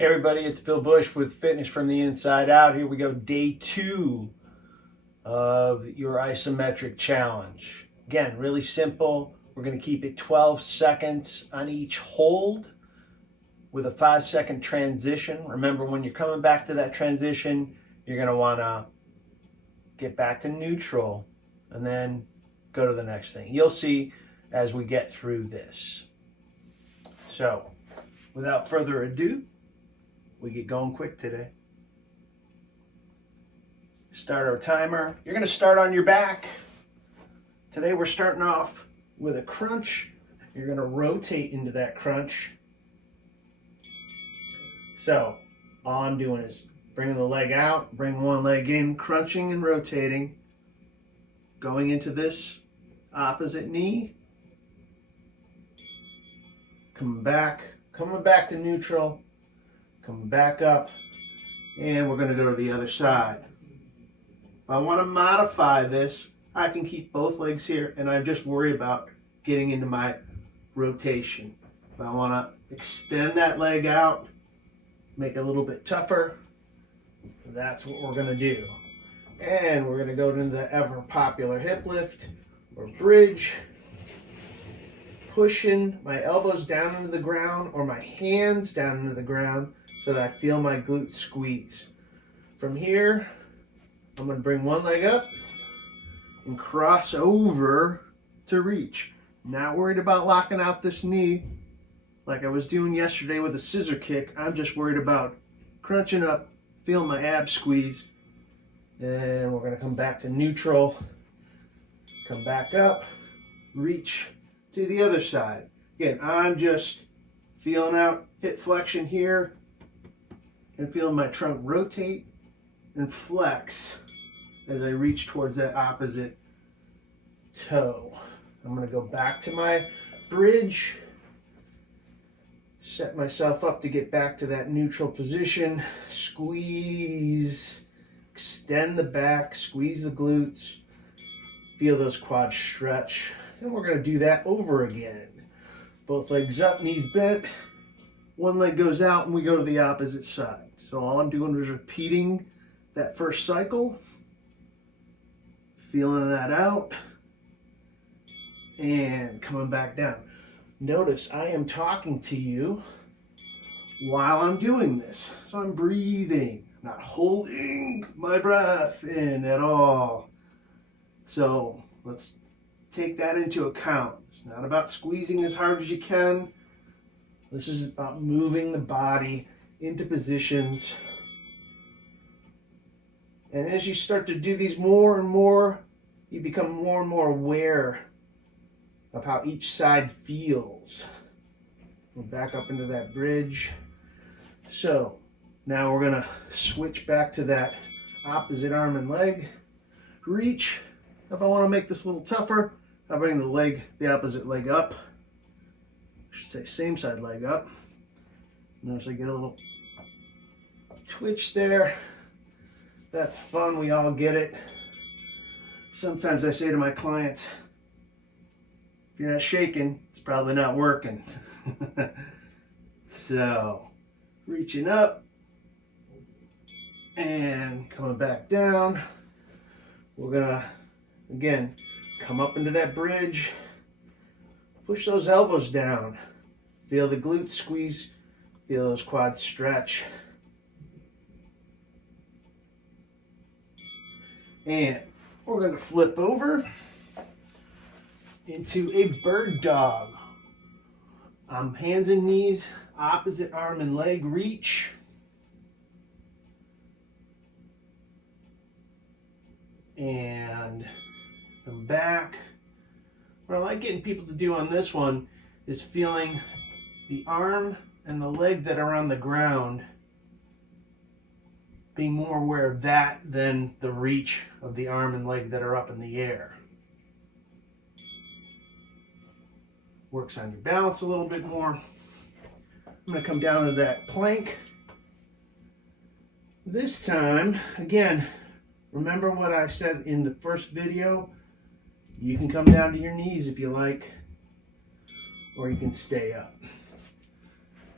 Hey everybody, it's Bill Bush with Fitness from the Inside Out. Here we go, day 2 of your isometric challenge. Again, really simple. We're going to keep it 12 seconds on each hold with a 5-second transition. Remember, when you're coming back to that transition, you're going to want to get back to neutral and then go to the next thing. You'll see as we get through this. So, without further ado, we get going quick today. Start our timer. You're going to start on your back. Today we're starting off with a crunch. You're going to rotate into that crunch. So all I'm doing is bringing the leg out, bring one leg in, crunching and rotating, going into this opposite knee, coming back to neutral, coming back up, and we're going to go to the other side. If I want to modify this, I can keep both legs here and I just worry about getting into my rotation. If I want to extend that leg out, make it a little bit tougher, that's what we're going to do. And we're going to go into the ever popular hip lift or bridge, pushing my elbows down into the ground or my hands down into the ground so that I feel my glutes squeeze. From here, I'm going to bring one leg up and cross over to reach. Not worried about locking out this knee like I was doing yesterday with a scissor kick. I'm just worried about crunching up, feeling my abs squeeze. And we're going to come back to neutral, come back up, reach to the other side. Again, I'm just feeling out hip flexion here and feeling my trunk rotate and flex as I reach towards that opposite toe. I'm going to go back to my bridge, set myself up to get back to that neutral position, squeeze, extend the back, squeeze the glutes, feel those quads stretch, and we're going to do that over again. Both legs up, knees bent, one leg goes out, and we go to the opposite side. So all I'm doing is repeating that first cycle, feeling that out, and coming back down. Notice I am talking to you while I'm doing this. So I'm breathing, not holding my breath in at all. So let's take that into account. It's not about squeezing as hard as you can. This is about moving the body into positions. And as you start to do these more and more, you become more and more aware of how each side feels. We're back up into that bridge. So now we're going to switch back to that opposite arm and leg. Reach. If I want to make this a little tougher, I bring the opposite leg up. I should say same side leg up. Notice I get a little twitch there. That's fun, we all get it. Sometimes I say to my clients, if you're not shaking, it's probably not working. So, reaching up and coming back down. We're gonna, again, come up into that bridge, push those elbows down, feel the glutes squeeze, feel those quads stretch. And we're going to flip over into a bird dog. Hands and knees, opposite arm and leg reach. And come back. What I like getting people to do on this one is feeling the arm and the leg that are on the ground, being more aware of that than the reach of the arm and leg that are up in the air. Works on your balance a little bit more. I'm going to come down to that plank. This time, again, remember what I said in the first video? You can come down to your knees if you like, or you can stay up.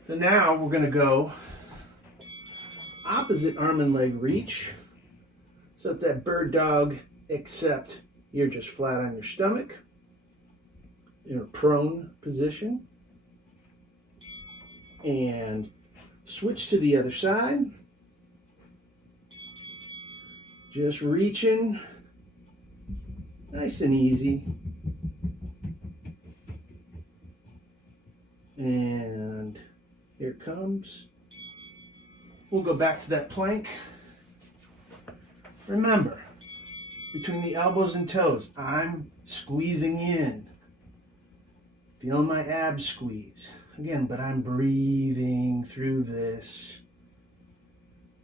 So now we're going to go opposite arm and leg reach. So it's that bird dog, except you're just flat on your stomach in a prone position. And switch to the other side. Just reaching, nice and easy. And here it comes. We'll go back to that plank. Remember, between the elbows and toes, I'm squeezing in. Feeling my abs squeeze. Again, but I'm breathing through this.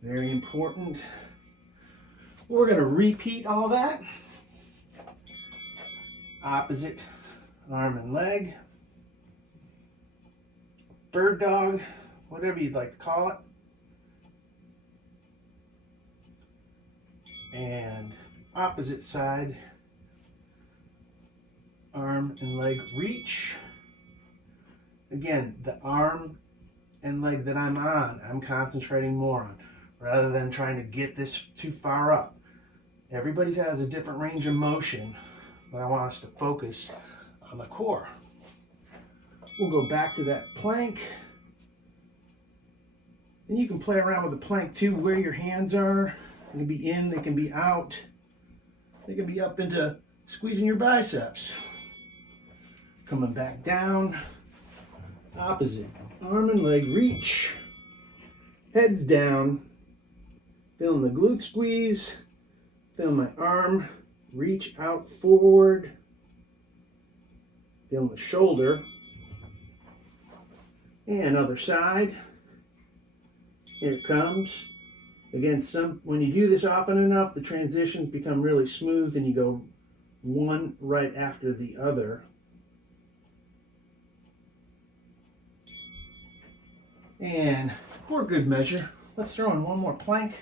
Very important. We're going to repeat all that. Opposite arm and leg. Bird dog, whatever you'd like to call it. And opposite side, arm and leg reach. Again, the arm and leg that I'm on, I'm concentrating more on, rather than trying to get this too far up. Everybody has a different range of motion, but I want us to focus on the core. We'll go back to that plank. And you can play around with the plank too, where your hands are. They can be in, they can be out. They can be up into squeezing your biceps. Coming back down. Opposite arm and leg reach. Heads down. Feeling the glute squeeze. Feeling my arm reach out forward. Feeling the shoulder. And other side. Here it comes. Again, when you do this often enough, the transitions become really smooth and you go one right after the other. And for good measure, let's throw in one more plank.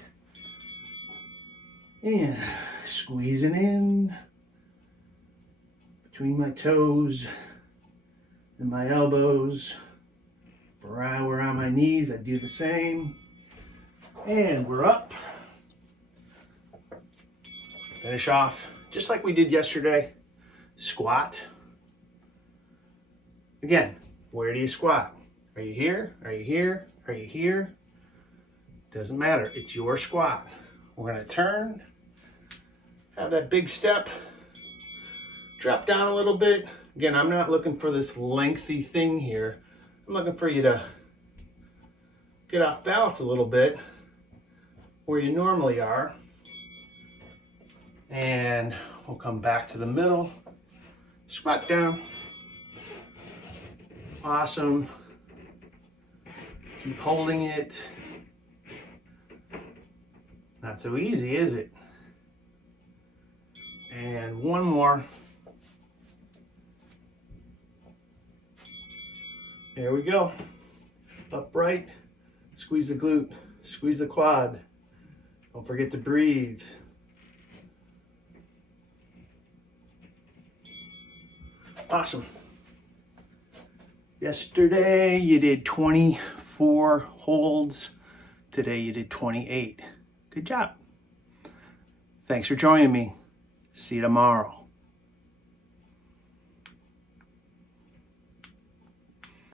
And squeezing in between my toes and my elbows. Right where on my knees, I do the same. And we're up. Finish off just like we did yesterday. Squat. Again, where do you squat? Are you here? Are you here? Are you here? Doesn't matter. It's your squat. We're going to turn. Have that big step. Drop down a little bit. Again, I'm not looking for this lengthy thing here. I'm looking for you to get off balance a little bit where you normally are. And we'll come back to the middle. Squat down. Awesome. Keep holding it. Not so easy, is it? And one more. There we go. Upright. Squeeze the glute. Squeeze the quad. Don't forget to breathe. Awesome. Yesterday you did 24 holds. Today you did 28. Good job. Thanks for joining me. See you tomorrow.